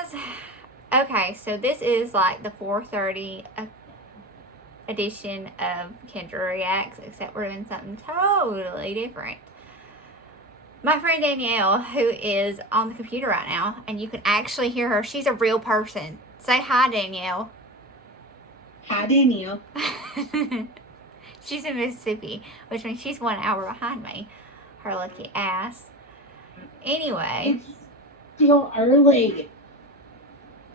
guys. Okay, so this is like the 4:30 edition of Kendra Reacts, except we're doing something totally different. My friend Danielle, who is on the computer right now, and you can actually hear her. She's a real person. Say hi, Danielle. Hi, Danielle. She's in Mississippi, which means she's 1 hour behind me. Her lucky ass. Anyway. It's still early.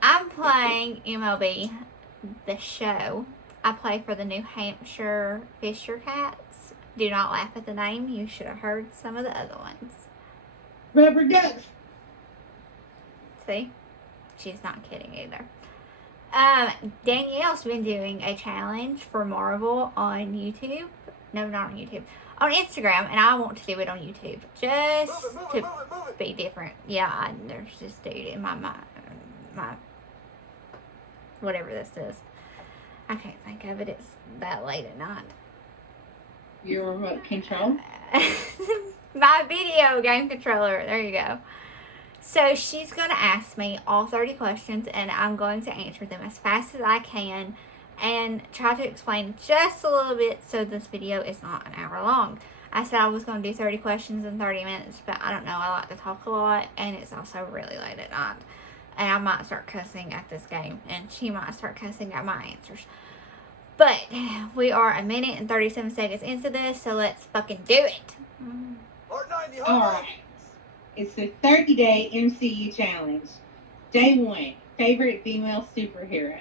I'm playing MLB The Show. I play for the New Hampshire Fisher Cats. Do not laugh at the name. You should have heard some of the other ones. Rubber ducks. See? She's not kidding either. Danielle's been doing a challenge for Marvel on YouTube. No, not on YouTube. On Instagram, and I want to do it on YouTube. Just to be different. Yeah, there's this dude in my whatever this is. I can't think of it. It's that late at night. Your remote control? My video game controller. There you go. So she's going to ask me all 30 questions, and I'm going to answer them as fast as I can and try to explain just a little bit so this video is not an hour long. I said I was going to do 30 questions in 30 minutes, but I don't know. I like to talk a lot, and it's also really late at night. And I might start cussing at this game, and she might start cussing at my answers. But we are 1 minute and 37 seconds into this, so let's fucking do it. Alright. It's the 30-day MCU challenge. Day 1. Favorite female superhero?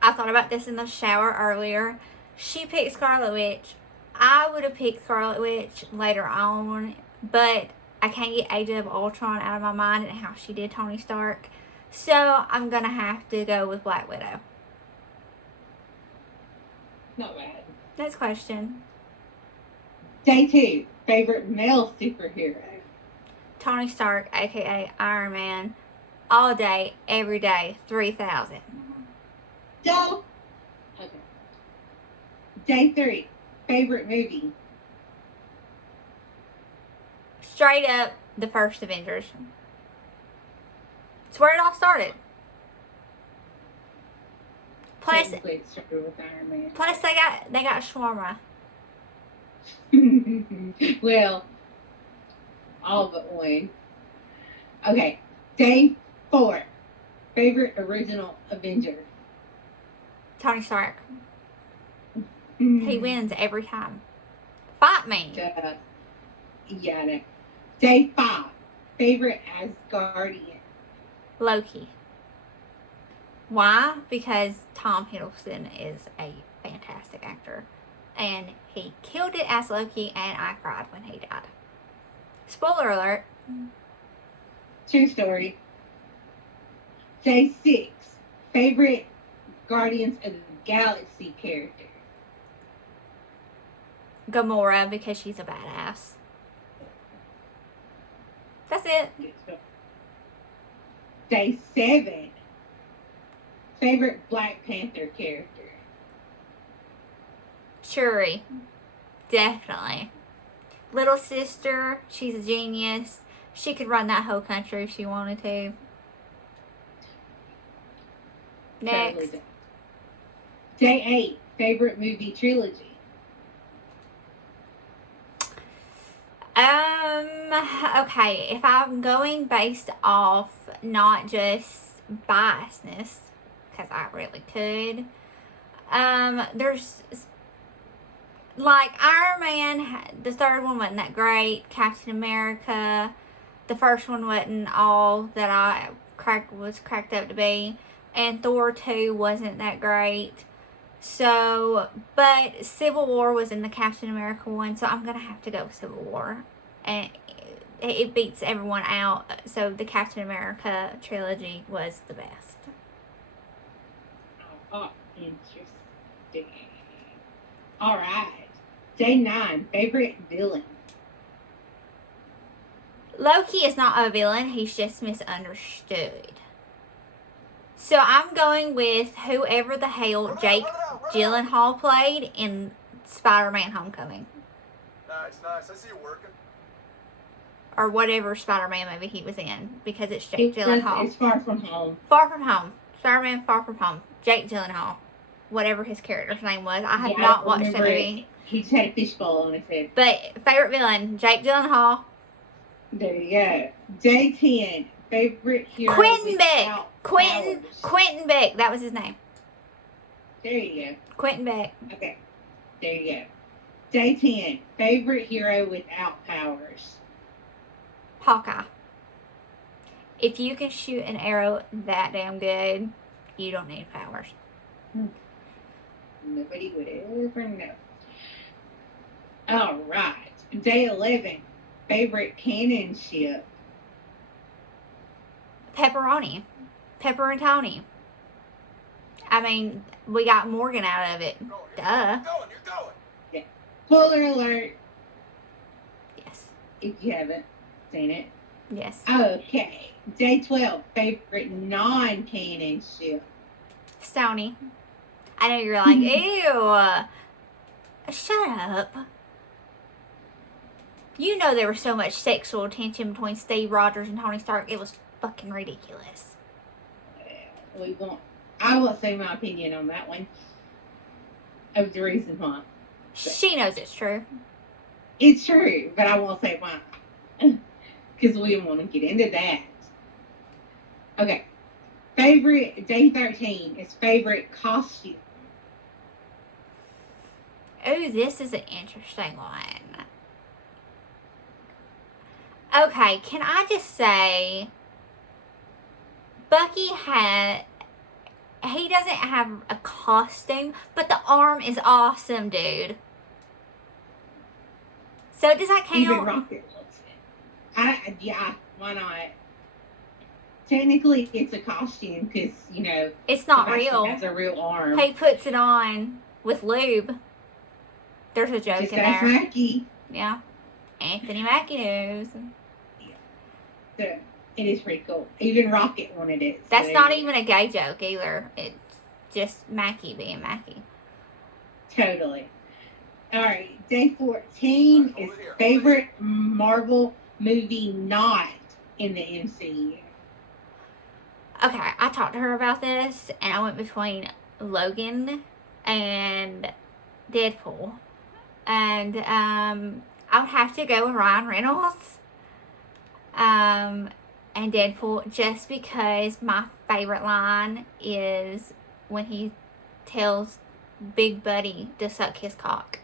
I thought about this in the shower earlier. She picked Scarlet Witch. I would have picked Scarlet Witch later on, but I can't get Age of Ultron out of my mind and how she did Tony Stark. So I'm going to have to go with Black Widow. Not bad. Next question. Day 2. Favorite male superhero? Tony Stark, aka Iron Man. All day, every day, 3,000. Go! Okay. Day 3. Favorite movie? Straight up, the first Avengers. It's where it all started. Plus, It started with Iron Man. plus they got shawarma. Well, all but one. Okay. Day 4. Favorite original Avenger? Tony Stark. He wins every time. Fight me. Yeah, no. Day 5. Favorite Asgardian? Loki. Why? Because Tom Hiddleston is a fantastic actor. And he killed it as Loki, and I cried when he died. Spoiler alert. True story. Day 6. Favorite Guardians of the Galaxy character? Gamora, because she's a badass. That's it. Day 7. Favorite Black Panther character? Shuri. Definitely. Little sister, she's a genius. She could run that whole country if she wanted to. Next. Totally. Day 8. Favorite movie trilogy? Okay, if I'm going based off not just biasness, because I really could, there's, like, Iron Man, the third one wasn't that great. Captain America, the first one wasn't all that I was cracked up to be, and Thor 2 wasn't that great. So, but Civil War was in the Captain America one, so I'm going to have to go with Civil War. And it beats everyone out, so the Captain America trilogy was the best. Oh, interesting. Alright. Day 9. Favorite villain? Loki is not a villain, he's just misunderstood. So I'm going with whoever the hell Jake Gyllenhaal played in Spider-Man Homecoming. Nice. I see you working. or whatever Spider-Man movie he was in, because it's Jake Gyllenhaal. It's Far From Home. Far From Home. Spider-Man Far From Home. Jake Gyllenhaal. Whatever his character's name was. I have not watched that movie. He just had a fishbowl on his head. But favorite villain, Jake Gyllenhaal. There you go. Day 10. Favorite hero. Quentin Beck. Quentin Beck. That was his name. There you go. Quentin Beck. Okay. There you go. Day 10. Favorite hero without powers. Hawkeye. If you can shoot an arrow that damn good, you don't need powers. Nobody would ever know. All right. Day 11. Favorite canon ship. Pepperoni. Pepper and Tony. I mean, we got Morgan out of it. Duh. You're going. Yeah. Spoiler alert. Yes. If you haven't seen it. Yes. Okay. Day 12. Favorite non-canon ship. Stony. I know you're like, ew. Shut up. You know there was so much sexual tension between Steve Rogers and Tony Stark. It was fucking ridiculous. I won't say my opinion on that one. Of the reason why. She knows it's true. It's true, but I won't say why. Because we want to get into that. Okay. Favorite, day 13 is favorite costume. Oh, this is an interesting one. Okay, can I just say, Bucky he doesn't have a costume, but the arm is awesome, dude. So does that count? Even Rocket looks it. Yeah, why not? Technically, it's a costume because, it's not Sebastian real. has a real arm. He puts it on with lube. There's a joke Just in ask there. Mackie. Yeah. Anthony Mackie knows. So, it is pretty cool. Even Rocket wanted it. So That's not even a gay joke either. It's just Mackie being Mackie. Totally. All right. Day 14 is favorite Marvel movie not in the MCU. Okay, I talked to her about this, and I went between Logan and Deadpool. And I would have to go with Ryan Reynolds and Deadpool, just because my favorite line is when he tells Big Buddy to suck his cock.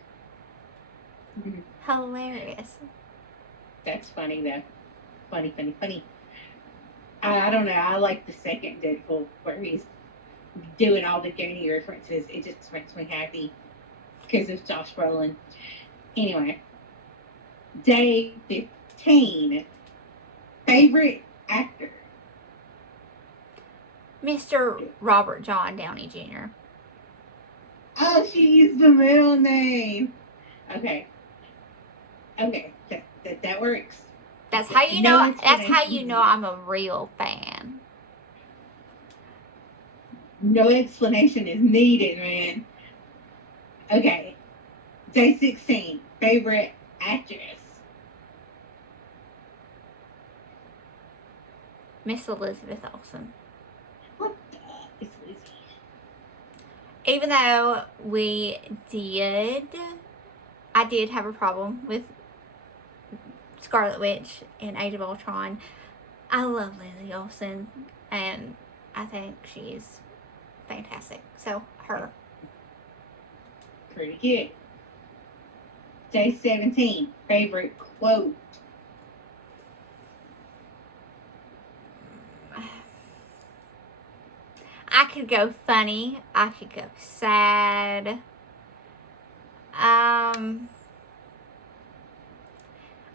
Mm-hmm. Hilarious. That's funny, though. Funny. I don't know. I like the second Deadpool where he's doing all the Goonies references. It just makes me happy because of Josh Brolin. Anyway, day 15. Favorite actor. Mr. Robert John Downey Jr. Oh, she used the middle name. Okay, that works. That's how you know. That's how you know I'm a real fan. No explanation is needed, man. Okay, day 16. Favorite actress. Miss Elizabeth Olsen. What the? It's Lizzie. Even though I did have a problem with Scarlet Witch in Age of Ultron, I love Lizzie Olsen, and I think she's fantastic. So, her. Pretty good. Day 17. Favorite quote. I could go funny. I could go sad.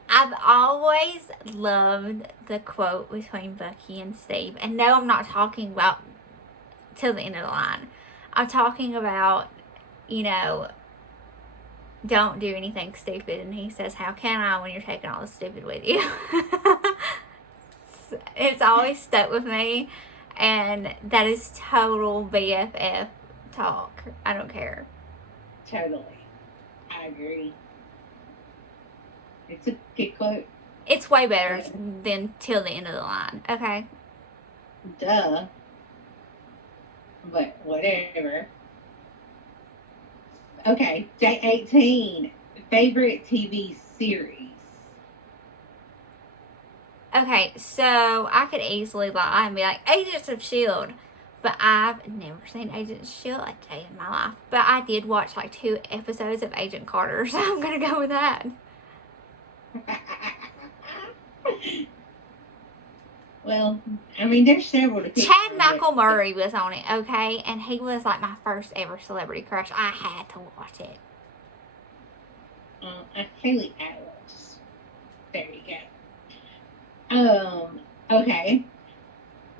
I've always loved the quote between Bucky and Steve. And no, I'm not talking about till the end of the line. I'm talking about, don't do anything stupid. And he says, how can I when you're taking all the stupid with you? It's always stuck with me. And that is total BFF talk. I don't care. Totally. I agree. It's a good quote. It's way better than Till the End of the Line. Okay. Duh. But whatever. Okay, day 18. Favorite TV series. Okay, so I could easily lie and be like, Agents of S.H.I.E.L.D. But I've never seen Agents of S.H.I.E.L.D. a day in my life. But I did watch like 2 episodes of Agent Carter, so I'm going to go with that. Well, I mean, there's several to pick Chad from, Michael but- Murray was on it, okay? And he was like my first ever celebrity crush. I had to watch it. Haley Atwell. There you go. Okay.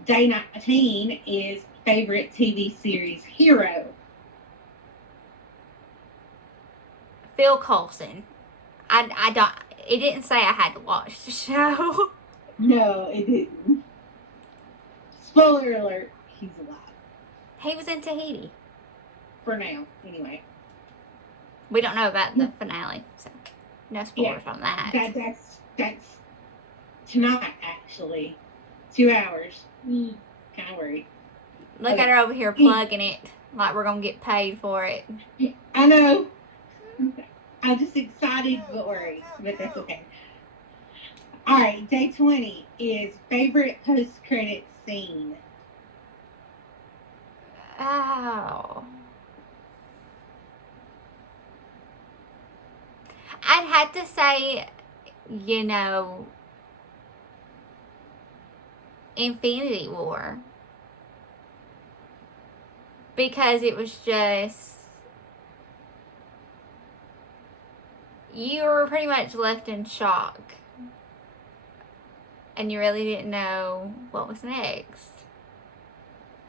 Day 19 is favorite TV series hero. Phil Coulson. I don't. It didn't say I had to watch the show. No, it didn't. Spoiler alert, he's alive. He was in Tahiti. For now, anyway. We don't know about the finale, so no spoilers on that. That's tonight, actually. 2 hours. Kind of worried. Look Okay. at her over here plugging it like we're gonna get paid for it. I know. I'm just excited but worried, but that's okay. All right, day 20 is favorite post-credit scene. Oh. I'd have to say, you know, Infinity War. Because it was just, you were pretty much left in shock. And you really didn't know what was next.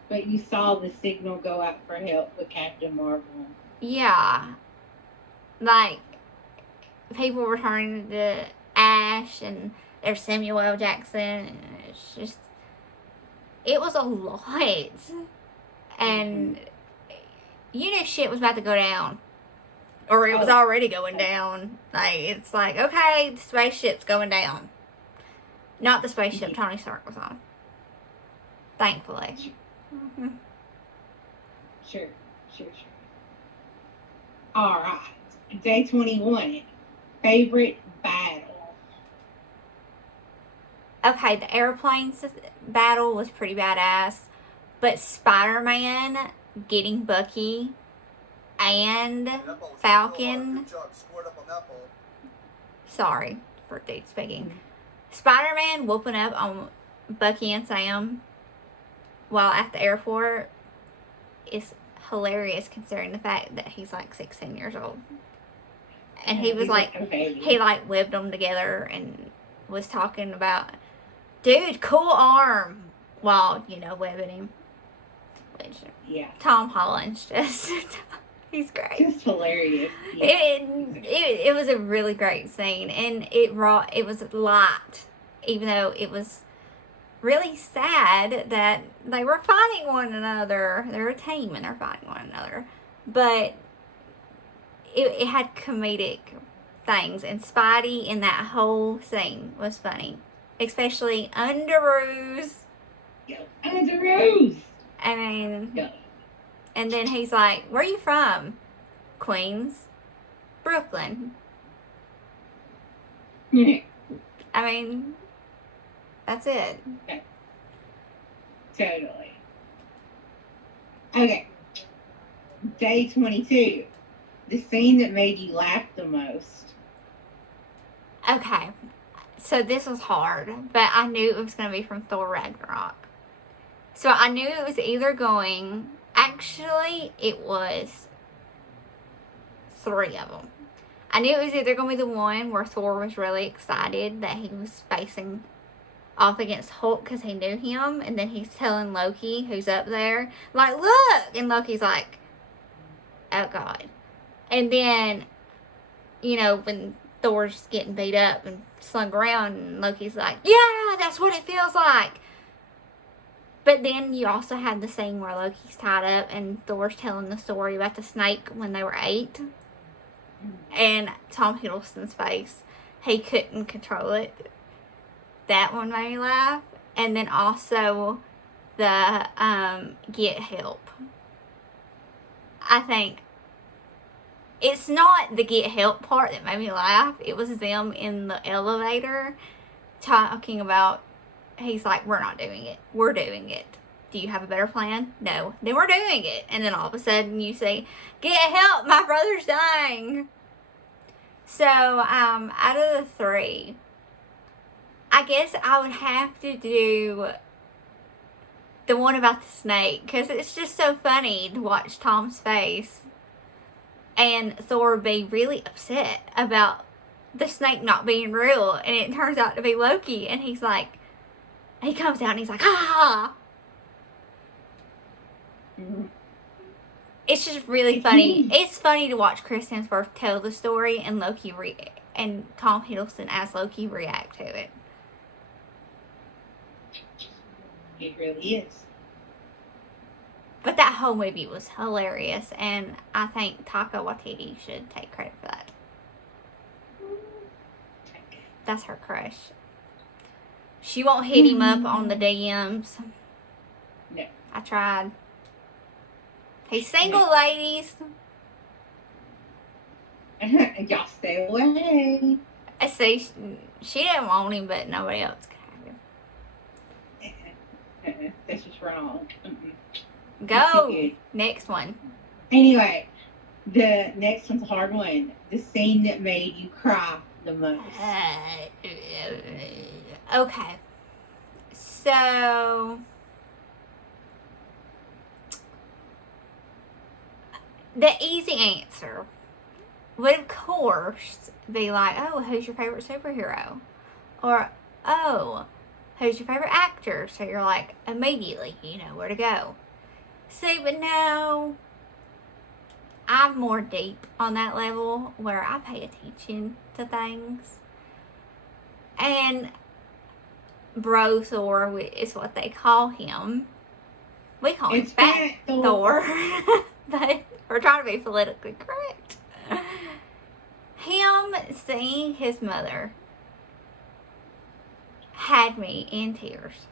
But you saw the signal go out for help with Captain Marvel. Yeah. Like, people were turning to Ash and there's Samuel L. Jackson. And it's just, it was a lot. And you knew shit was about to go down. Or it was already going down. Like, it's like, okay, the spaceship's going down. Not the spaceship Tony Stark was on. Thankfully. Mm-hmm. Sure. All right. Day 21. Favorite battle. Okay, the airplanes battle was pretty badass. But Spider-Man getting Bucky and Falcon. Sorry for dude speaking. Spider-Man whooping up on Bucky and Sam while at the airport is hilarious considering the fact that he's like 16 years old. And he was He's like, a baby. he like whipped them together and was talking about, dude, cool arm, while, you know, whipping him. Which, Yeah. Tom Holland's just, he's great. Just hilarious. Yeah. It was a really great scene, and it was light, even though it was really sad that they were fighting one another. They're a team and they're fighting one another, but it had comedic things, and Spidey in that whole scene was funny, especially Underoos. Yo, Underoos. I mean, Yo. and then he's like, "Where are you from?" Queens, Brooklyn. Yeah. I mean, that's it. Totally. Okay. Day 22. The scene that made you laugh the most. Okay, so this was hard, but I knew it was going to be from Thor Ragnarok. So I knew it was either going, actually, it was 3 of them. I knew it was either going to be the one where Thor was really excited that he was facing off against Hulk because he knew him, and then he's telling Loki, who's up there, like, look! And Loki's like, oh God. And then, you know, when Thor's getting beat up and slung around, and Loki's like, yeah, that's what it feels like. But then you also had the scene where Loki's tied up and Thor's telling the story about the snake when they were 8. And Tom Hiddleston's face, he couldn't control it. That one made me laugh. And then also the get help. I think it's not the get help part that made me laugh. It was them in the elevator talking about, he's like, we're not doing it. We're doing it. Do you have a better plan? No. Then we're doing it. And then all of a sudden you say, get help, my brother's dying. So, out of the three, I guess I would have to do the one about the snake, because it's just so funny to watch Tom's face and Thor be really upset about the snake not being real, and it turns out to be Loki, and he's like, he comes out and he's like, ah! Mm-hmm. It's just really funny. It's funny to watch Chris Hemsworth tell the story and and Tom Hiddleston as Loki react to it. It really is. But that whole movie was hilarious, and I think Taika Waititi should take credit for that. That's her crush. She won't hit him up on the DMs. No. I tried. He's single, ladies. Y'all stay away. I see. She didn't want him, but nobody else could have him. That's just wrong. Go. Next one. Anyway, the next one's a hard one. The scene that made you cry the most. Okay. So, the easy answer would, of course, be like, oh, who's your favorite superhero? Or, oh, who's your favorite actor? So you're like, immediately, you know where to go. See, but no, I'm more deep on that level where I pay attention to things. And Bro Thor is what they call him. We call him Fat Thor. But we're trying to be politically correct. Him seeing his mother had me in tears.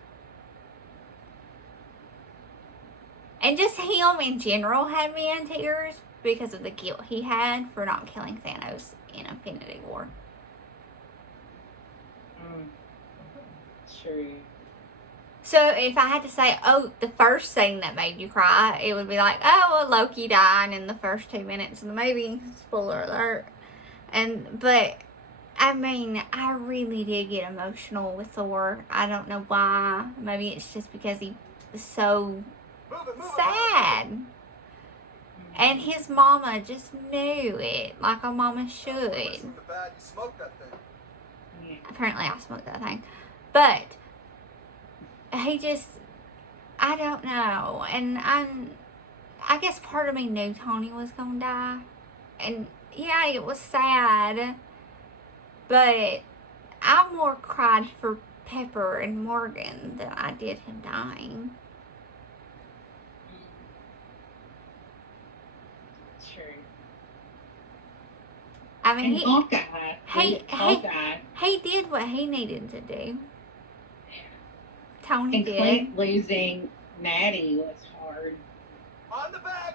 And just him in general had me in tears because of the guilt he had for not killing Thanos in Infinity War. True. So if I had to say, oh, the first scene that made you cry, it would be like, oh, well, Loki dying in the first 2 minutes of the movie. Spoiler alert. But I mean, I really did get emotional with Thor. I don't know why. Maybe it's just because he was so sad. And his mama just knew it, like a mama should. Apparently I smoked that thing. But he just, I don't know. And I guess part of me knew Tony was going to die. And yeah, it was sad. But I more cried for Pepper and Morgan than I did him dying. True. I mean, and Hawkeye. He did what he needed to do. Tony and did. Clint losing Maddie was hard. On the bag,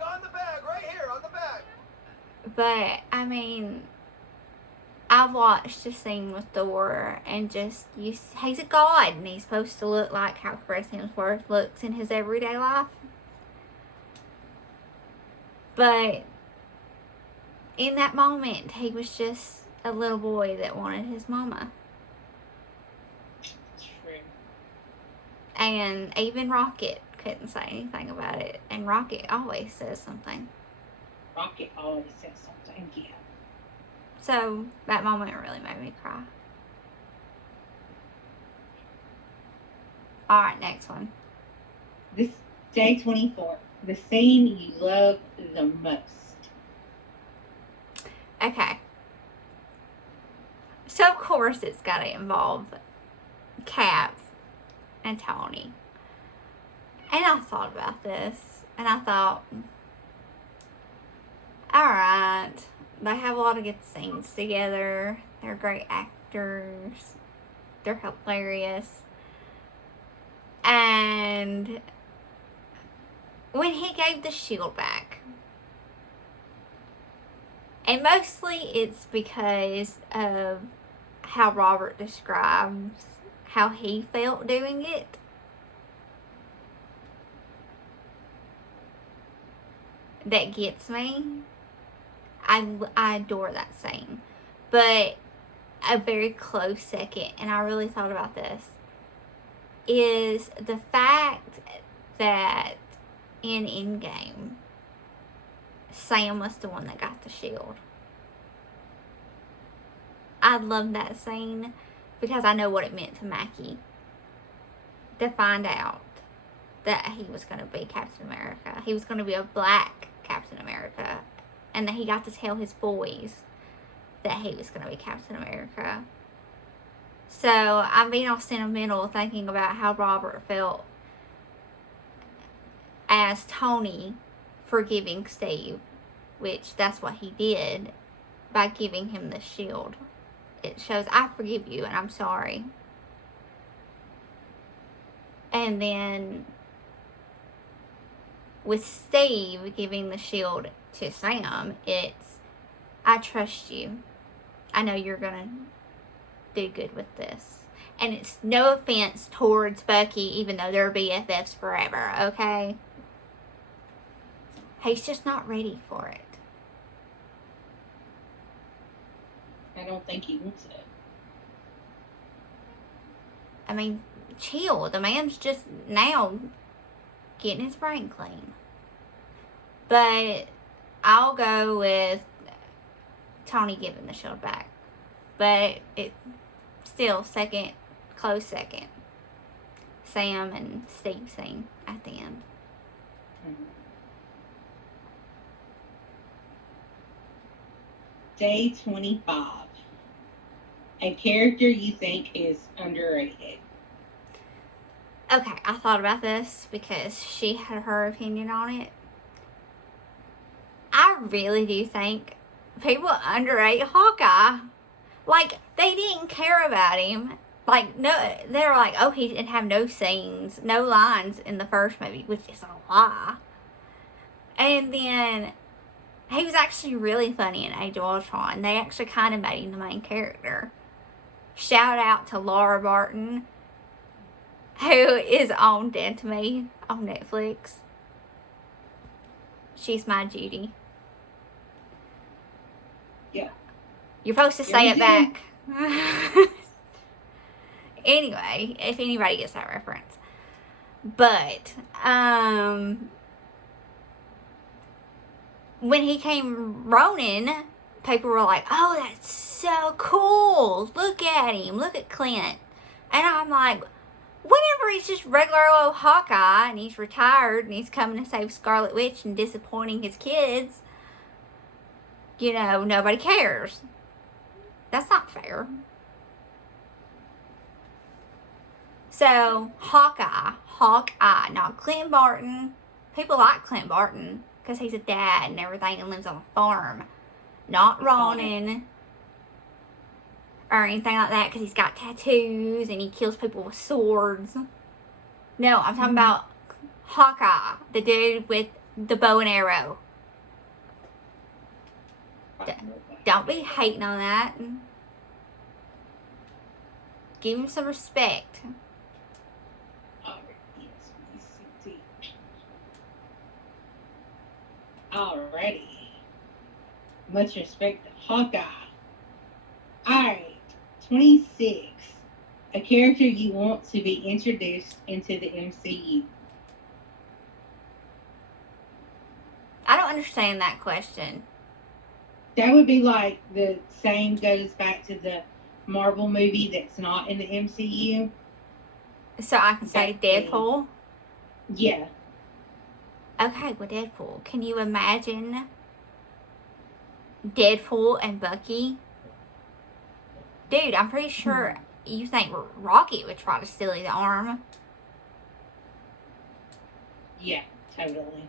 right here, on the bag. But, I mean, I watched the scene with Thor and just, he's a god and he's supposed to look like how Chris Hemsworth looks in his everyday life. But in that moment, he was just a little boy that wanted his mama. True. And even Rocket couldn't say anything about it. And Rocket always says something. Rocket always says something, yeah. So, that moment really made me cry. Alright, next one. This day 24. The scene you love the most. Okay. So, of course, it's got to involve Cap and Tony. And I thought about this. And I thought, alright, they have a lot of good scenes together. They're great actors. They're hilarious. And when he gave the shield back, and mostly it's because of how Robert describes how he felt doing it. That gets me. I adore that scene. But a very close second, and I really thought about this, is the fact that in Endgame, Sam was the one that got the shield. I love that scene because I know what it meant to Mackie to find out that he was going to be Captain America. He was going to be a black Captain America. And that he got to tell his boys that he was going to be Captain America. So I'm being all sentimental thinking about how Robert felt as Tony forgiving Steve, which that's what he did by giving him the shield. It shows, I forgive you and I'm sorry. And then with Steve giving the shield to Sam, it's, I trust you. I know you're going to do good with this. And it's no offense towards Bucky, even though they're BFFs forever, okay? He's just not ready for it. I don't think he wants it. I mean, chill. The man's just now getting his brain clean. But I'll go with Tony giving the shield back. But it still close second. Sam and Steve scene at the end. Mm-hmm. Day 25. A character you think is underrated. Okay, I thought about this because she had her opinion on it. I really do think people underrate Hawkeye. Like, they didn't care about him. Like, no, they were like, oh, he didn't have no scenes, no lines in the first movie, which is a lie. And then he was actually really funny in Age of Ultron. They actually kind of made him the main character. Shout out to Laura Barton, who is on Dead to Me on Netflix. She's my Judy. Yeah. You're supposed to say it back. Anyway, if anybody gets that reference. But, when he came Ronin, people were like, oh, that's so cool. Look at him. Look at Clint. And I'm like, whenever he's just regular old Hawkeye and he's retired and he's coming to save Scarlet Witch and disappointing his kids, you know, nobody cares. That's not fair. So, Hawkeye, not Clint Barton. People like Clint Barton because he's a dad and everything and lives on a farm. Not Ronin or anything like that because he's got tattoos and he kills people with swords. No, I'm talking about Hawkeye, the dude with the bow and arrow. Don't be hating on that. Give him some respect. Alrighty. Much respect to Hawkeye. Alright. 26. A character you want to be introduced into the MCU. I don't understand that question. That would be like the same goes back to the Marvel movie that's not in the MCU. So I can say Deadpool? Yeah. Okay, well, Deadpool. Can you imagine Deadpool and Bucky? Dude, I'm pretty sure you think Rocket would try to steal his arm. Yeah, totally.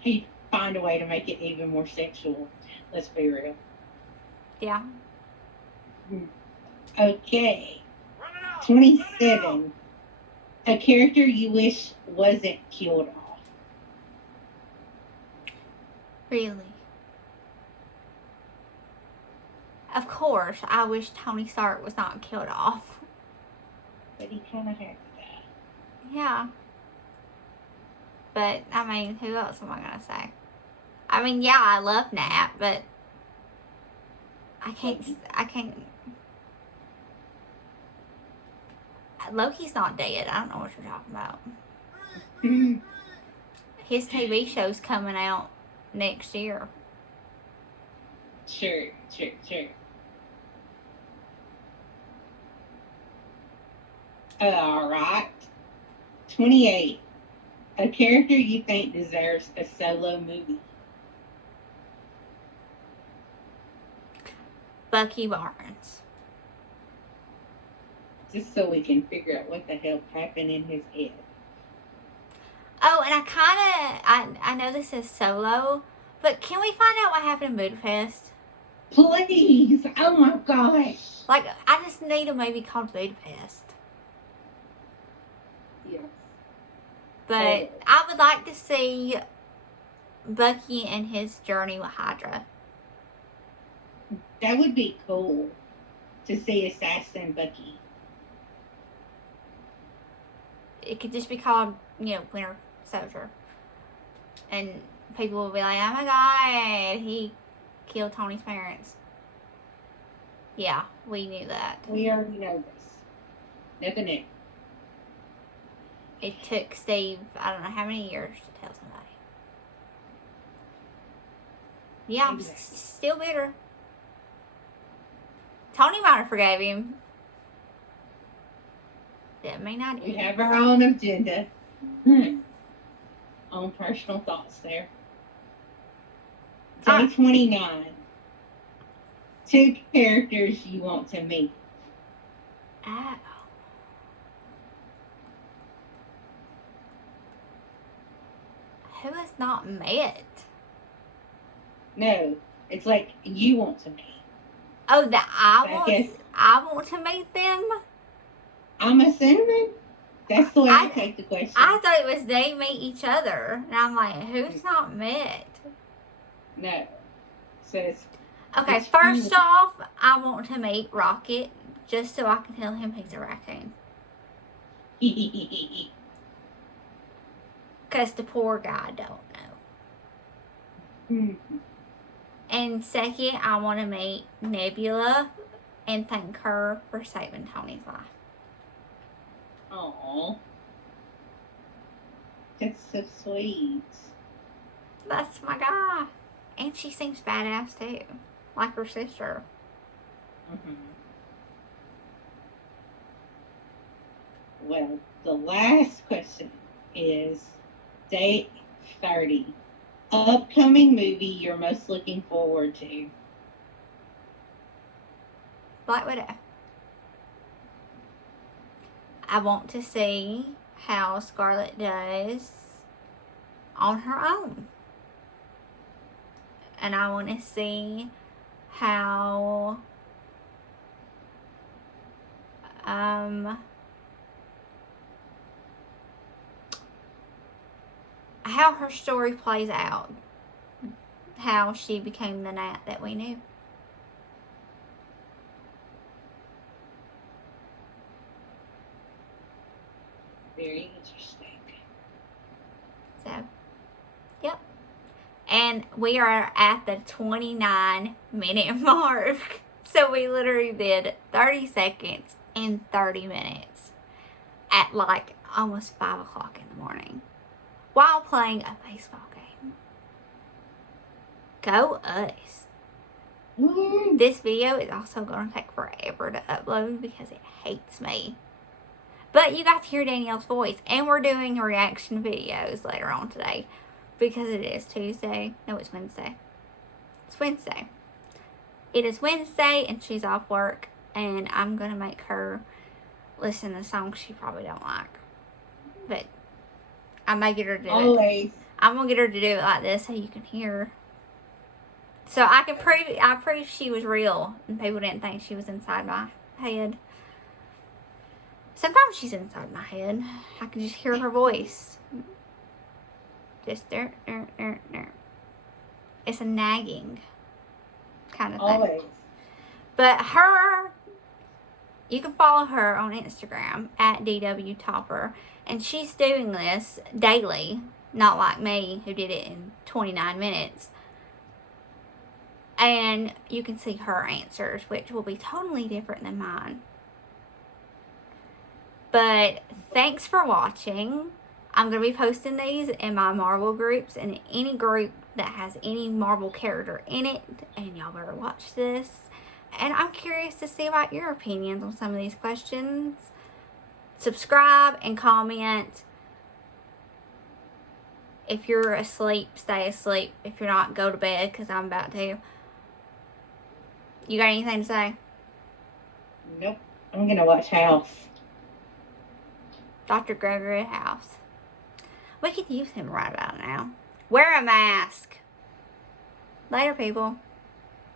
He'd find a way to make it even more sexual. Let's be real. Yeah. Okay. Running out. 27. A character you wish wasn't killed off. Really. Of course, I wish Tony Stark was not killed off. But he kind of had to die. Yeah. But, I mean, who else am I going to say? I mean, yeah, I love Nat, but I can't. Loki's not dead. I don't know what you're talking about. His TV show's coming out next year. Sure. All right. 28. A character you think deserves a solo movie. Bucky Barnes. Just so we can figure out what the hell happened in his head. Oh, and I know this is solo, but can we find out what happened in Budapest? Please! Oh my gosh! Like, I just need a movie called Budapest. Yes. But I would like to see Bucky and his journey with Hydra. That would be cool to see Assassin Bucky. It could just be called, Winter Soldier. And people will be like, oh my god, he killed Tony's parents. Yeah, we knew that. We already know this. Nothing new. It took Steve, I don't know how many years to tell somebody. Yeah, I'm still bitter. Tony might have forgave him. That may not. We have our own agenda. Own personal thoughts there. Day 29. 2 characters you want to meet. Oh. Who has not met? No, it's like you want to meet. Oh, that guess. I want to meet them? I'm assuming that's the way I take the question. I thought it was they meet each other. And I'm like, who's not met? No. So it's Okay, first off, I want to meet Rocket just so I can tell him he's a raccoon. Because the poor guy don't know. And second, I want to meet Nebula and thank her for saving Tony's life. Aww. That's so sweet. That's my guy. And she seems badass too. Like her sister. Well, the last question is date 30. Upcoming movie you're most looking forward to. Black Widow. I want to see how Scarlett does on her own. And I want to see how her story plays out. How she became the Nat that we knew. Very interesting. So, yep. And we are at the 29-minute mark. So we literally did 30 seconds in 30 minutes at like almost 5 o'clock in the morning while playing a baseball game. Go us. This video is also going to take forever to upload because it hates me. But you got to hear Danielle's voice. And we're doing reaction videos later on today. Because it is Tuesday. No, it's Wednesday. It's Wednesday. It is Wednesday and she's off work. And I'm going to make her listen to songs she probably don't like. But I may get her to do it. Always. I'm going to get her to do it like this so you can hear So I proved she was real, and people didn't think she was inside my head. Sometimes she's inside my head. I can just hear her voice. Just there. It's a nagging kind of thing. Always. But her, you can follow her on Instagram at DW Topper, and she's doing this daily, not like me who did it in 29 minutes. And you can see her answers, which will be totally different than mine. But thanks for watching. I'm going to be posting these in my Marvel groups and any group that has any Marvel character in it. And y'all better watch this. And I'm curious to see about your opinions on some of these questions. Subscribe and comment. If you're asleep, stay asleep. If you're not, go to bed, because I'm about to. You got anything to say? Nope. I'm going to watch House. Dr. Gregory House. We could use him right about now. Wear a mask. Later, people.